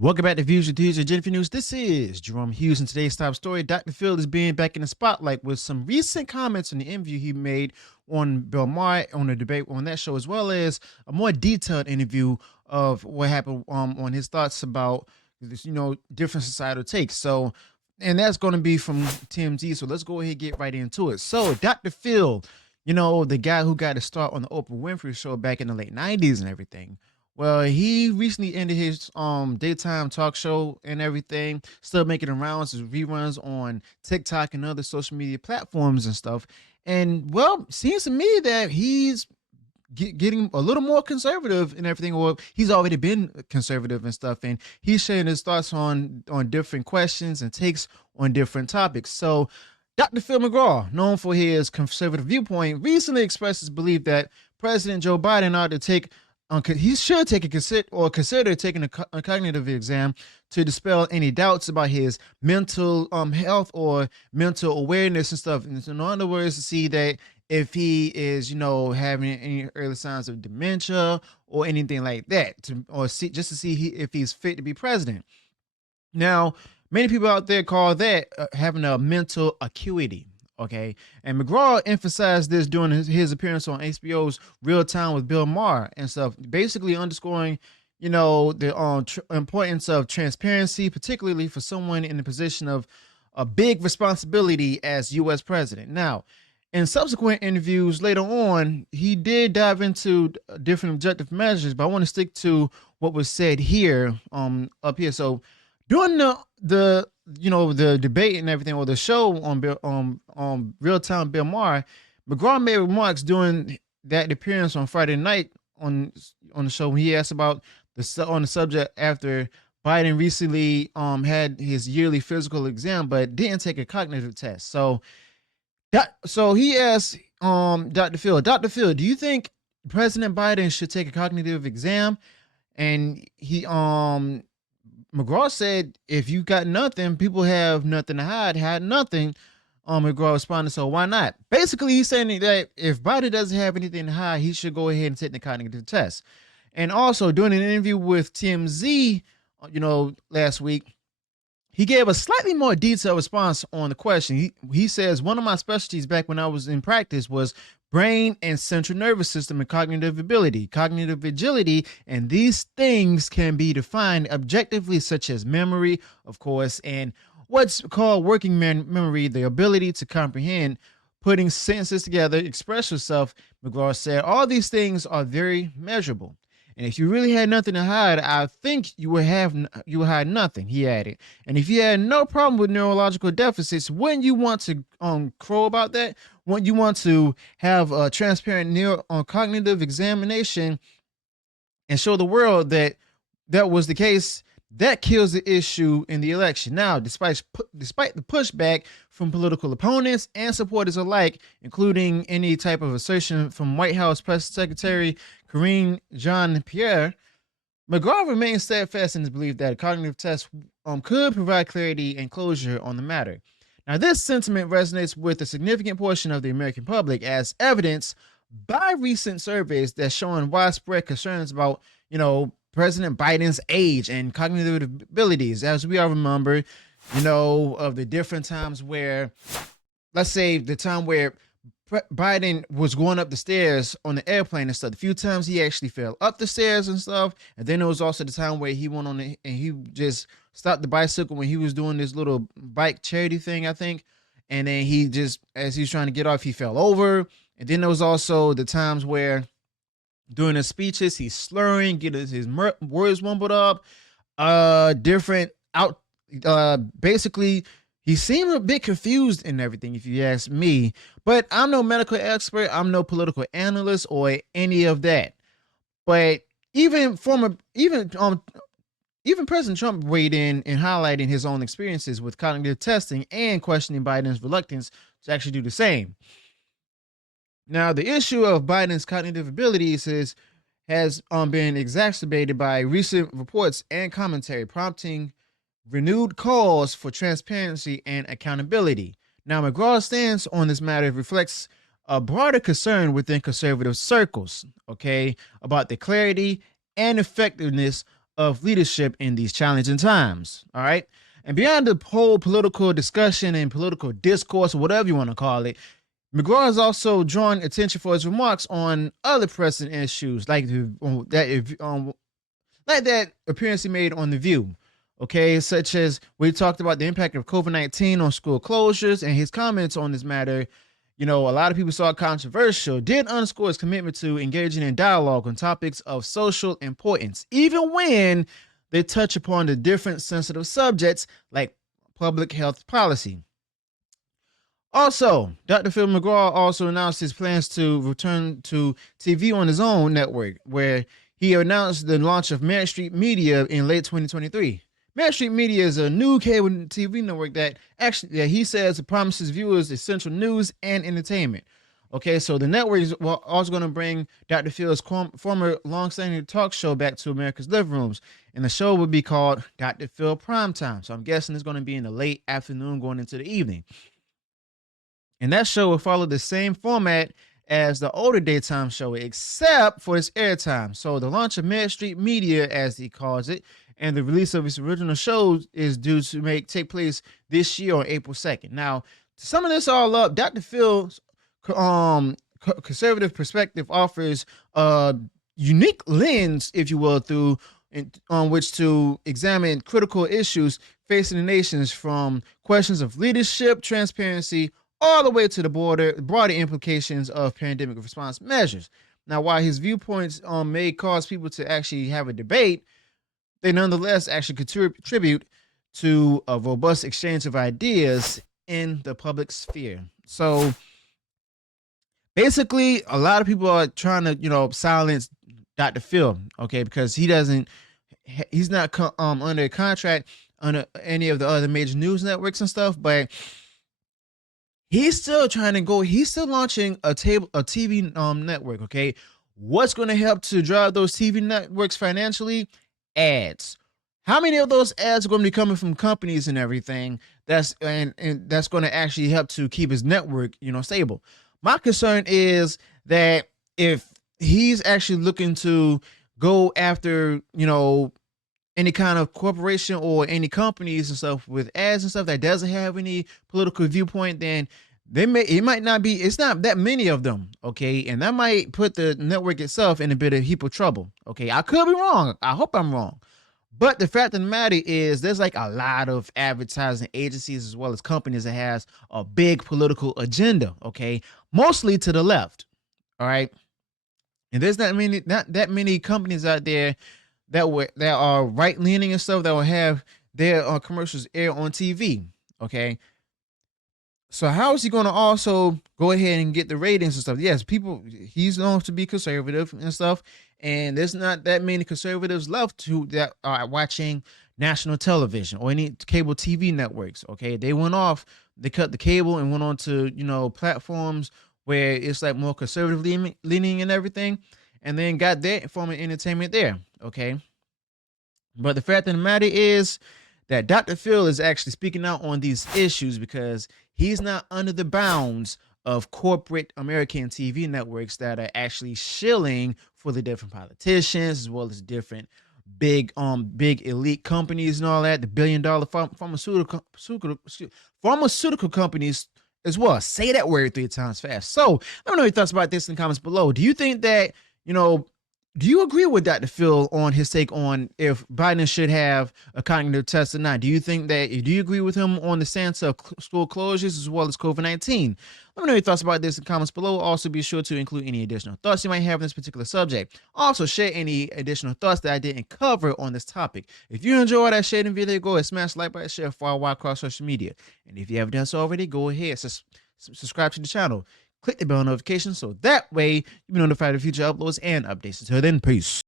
Welcome back to Views with Hughes and Jennifer News. This is Jerome Hughes, and today's top story: Dr. Phil is being back in the spotlight with some recent comments on the interview he made on Bill Maher on the debate on that show, as well as a more detailed interview of what happened on his thoughts about this, different societal takes. So, and that's going to be from TMZ. So let's go ahead and get right into it. So, Dr. Phil, the guy who got to start on the Oprah Winfrey show back in the late '90s and everything. Well, he recently ended his daytime talk show and everything, still making the rounds as reruns on TikTok and other social media platforms and stuff. And well, seems to me that he's getting a little more conservative and everything, or he's already been conservative and stuff, and he's sharing his thoughts on different questions and takes on different topics. So Dr. Phil McGraw, known for his conservative viewpoint, recently expressed his belief that President Joe Biden ought to take he should take consider taking a cognitive exam to dispel any doubts about his mental health or mental awareness and stuff. And so in other words, to see that if he is, having any early signs of dementia or anything like that, or to see if he's fit to be president. Now, many people out there call that having a mental acuity. Okay, and McGraw emphasized this during his appearance on HBO's Real Time with Bill Maher and stuff, basically underscoring, the importance of transparency, particularly for someone in the position of a big responsibility as U.S. president. Now, in subsequent interviews later on, he did dive into different objective measures, but I want to stick to what was said here, up here. So, during the debate and everything, or the show on Real Time Bill Maher, McGraw made remarks during that appearance on Friday night on the show when he asked about on the subject after Biden recently had his yearly physical exam but didn't take a cognitive test. So he asked Dr. Phil, do you think President Biden should take a cognitive exam? And he McGraw said, if you got nothing, people have nothing to hide, had nothing. McGraw responded, so why not? Basically, he's saying that if Biden doesn't have anything to hide, he should go ahead and take the cognitive test. And also, during an interview with TMZ, last week, he gave a slightly more detailed response on the question. He says, one of my specialties back when I was in practice was brain and central nervous system and cognitive ability, cognitive agility, and these things can be defined objectively, such as memory, of course, and what's called working memory, the ability to comprehend, putting sentences together, express yourself. McGraw said, all these things are very measurable. And if you really had nothing to hide, I think you would hide nothing, he added. And if you had no problem with neurological deficits, wouldn't you want to crow about that? Wouldn't you want to have a transparent cognitive examination and show the world that that was the case? That kills the issue in the election. Now, despite the pushback from political opponents and supporters alike, including any type of assertion from White House Press Secretary Karine Jean-Pierre, McGraw remains steadfast in his belief that a cognitive test could provide clarity and closure on the matter. Now, this sentiment resonates with a significant portion of the American public, as evidenced by recent surveys that showing widespread concerns about, President Biden's age and cognitive abilities. As we all remember, of the different times where, let's say the time where Biden was going up the stairs on the airplane and stuff. A few times he actually fell up the stairs and stuff. And then there was also the time where he went on and he just stopped the bicycle when he was doing this little bike charity thing, I think. And then he just, as he was trying to get off, he fell over. And then there was also the times where during his speeches, he's slurring, getting his words mumbled up, basically, he seemed a bit confused in everything, if you ask me. But I'm no medical expert, I'm no political analyst or any of that. But even President Trump weighed in highlighting his own experiences with cognitive testing and questioning Biden's reluctance to actually do the same. Now, the issue of Biden's cognitive abilities has been exacerbated by recent reports and commentary, prompting renewed calls for transparency and accountability. Now, McGraw's stance on this matter reflects a broader concern within conservative circles, about the clarity and effectiveness of leadership in these challenging times. All right. And beyond the whole political discussion and political discourse, or whatever you want to call it, McGraw has also drawn attention for his remarks on other pressing issues, like that appearance he made on The View, okay, such as we talked about the impact of COVID-19 on school closures, and his comments on this matter, a lot of people saw it controversial, did underscore his commitment to engaging in dialogue on topics of social importance, even when they touch upon the different sensitive subjects like public health policy. Also, Dr. Phil McGraw also announced his plans to return to TV on his own network, where he announced the launch of Merit Street Media in late 2023. Merit Street Media is a new cable TV network that he says promises viewers essential news and entertainment. Okay, so the network is also going to bring Dr. Phil's former long-standing talk show back to America's living rooms, and the show will be called Dr. Phil Primetime. So I'm guessing it's going to be in the late afternoon going into the evening. And that show will follow the same format as the older daytime show, except for its airtime. So the launch of Merit Street Media, as he calls it, and the release of its original shows is due to take place this year on April 2nd. Now, to sum this all up, Dr. Phil's conservative perspective offers a unique lens, if you will, on which to examine critical issues facing the nations, from questions of leadership, transparency, all the way to the broader implications of pandemic response measures. Now, while his viewpoints may cause people to actually have a debate, they nonetheless actually contribute to a robust exchange of ideas in the public sphere. So basically, a lot of people are trying to, silence Dr. Phil, okay, because he's not under contract under any of the other major news networks and stuff, but he's still trying to go. He's still launching a TV network. Okay, what's going to help to drive those TV networks financially? Ads. How many of those ads are going to be coming from companies and everything? That's going to actually help to keep his network, stable. My concern is that if he's actually looking to go after, any kind of corporation or any companies and stuff with ads and stuff that doesn't have any political viewpoint, then it's not that many of them, okay? And that might put the network itself in a bit of heap of trouble, okay? I could be wrong. I hope I'm wrong. But the fact of the matter is there's like a lot of advertising agencies as well as companies that has a big political agenda, okay? Mostly to the left, all right? And there's not that many companies out there that are right leaning and stuff that will have their commercials air on TV. Okay. So how is he going to also go ahead and get the ratings and stuff? Yes, he's known to be conservative and stuff. And there's not that many conservatives left that are watching national television or any cable TV networks. Okay. They cut the cable and went on to, platforms where it's like more conservatively leaning and everything, and then got their form of entertainment there. Okay. But the fact of the matter is that Dr. Phil is actually speaking out on these issues because he's not under the bounds of corporate American TV networks that are actually shilling for the different politicians as well as different big elite companies and all that, the billion-dollar pharmaceutical companies as well. Say that word 3 times fast. So let me know your thoughts about this in the comments below. Do you think that, do you agree with Dr. Phil on his take on if Biden should have a cognitive test or not? Do you agree with him on the stance of school closures as well as COVID-19? Let me know your thoughts about this in the comments below. Also, be sure to include any additional thoughts you might have on this particular subject. Also, share any additional thoughts that I didn't cover on this topic. If you enjoyed that shared video, go ahead, smash the like button, share far wide across social media. And if you haven't done so already, go ahead, subscribe to the channel. Click the bell notification so that way you'll be notified of future uploads and updates. Until then, peace.